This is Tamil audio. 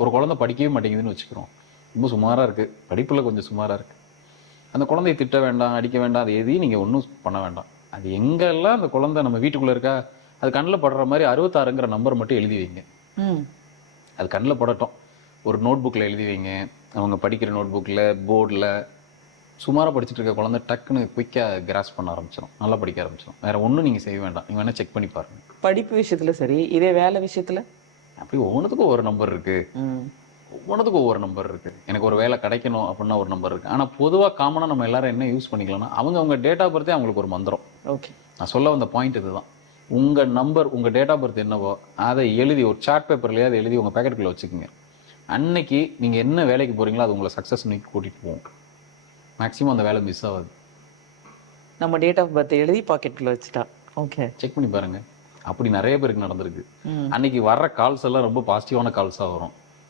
ஒரு குழந்தை படிக்கவே மாட்டேங்குதுன்னு வச்சுக்கிறோம், ரொம்ப சுமாராக இருக்குது, படிப்பில் கொஞ்சம் சுமாராக இருக்குது. அந்த குழந்தைய திட்ட வேண்டாம், அடிக்க வேண்டாம், அது எதையும் நீங்கள் ஒன்றும் பண்ண வேண்டாம். அது எங்கெல்லாம் அந்த குழந்தை நம்ம வீட்டுக்குள்ளே இருக்கா, அது கண்ணில் படுற மாதிரி 66ங்கிற நம்பர் மட்டும் எழுதி வைங்க. அது கண்ணில் படட்டும். ஒரு நோட் புக்கில் எழுதி வைங்க. அவங்க படிக்கிற நோட் புக்கில், போர்டில். சுமாராக படிச்சுட்டு இருக்க குழந்தை டக்குன்னு குயிக்காக கிராஸ் பண்ண ஆரம்பிச்சிடும், நல்லா படிக்க ஆரம்பிச்சிடும். வேறு ஒன்றும் நீங்கள் செய்ய வேண்டாம், நீங்கள் வேணால் செக் பண்ணி பாருங்கள். படிப்பு விஷயத்தில் சரி, இதே வேலை விஷயத்தில் அப்படி ஒவ்வொன்றுத்துக்கும் ஒவ்வொரு நம்பர் இருக்குது, ஒவ்வொன்றுத்துக்கும் ஒவ்வொரு நம்பர் இருக்குது. எனக்கு ஒரு வேலை கிடைக்கணும் அப்படின்னா ஒரு நம்பர் இருக்குது. ஆனால் பொதுவாக காமனாக நம்ம எல்லாரும் என்ன யூஸ் பண்ணிக்கலாம்னா, அவங்க டேட் ஆஃப் பர்த்தே அவங்களுக்கு ஒரு மந்திரம். ஓகே, நான் சொல்ல வந்த பாயிண்ட் இதுதான். உங்கள் நம்பர், உங்கள் டேட் ஆஃப் பர்த் என்னவோ அதை எழுதி ஒரு சார்ட் பேப்பர்லேயே அதை எழுதி உங்கள் பேக்கெட்டுக்குள்ளே வச்சுக்கோங்க. அன்னைக்கு நீங்கள் என்ன வேலைக்கு போகிறீங்களோ அது உங்களை சக்ஸஸ் நோக்கி கூட்டிகிட்டு போவோம். மேக்ஸிமம் அந்த வேலை மிஸ் ஆகாது. நம்ம டேட் ஆஃப் பர்த் எழுதி பாக்கெட்டுக்குள்ளே வச்சுட்டா ஓகே, செக் பண்ணி பாருங்கள். அப்படி நிறைய பேருக்கு நடந்திருக்கு. அன்னைக்கு வர்ற கால்ஸ் எல்லாம் ரொம்ப பாசிட்டிவான கால்ஸாக வரும்.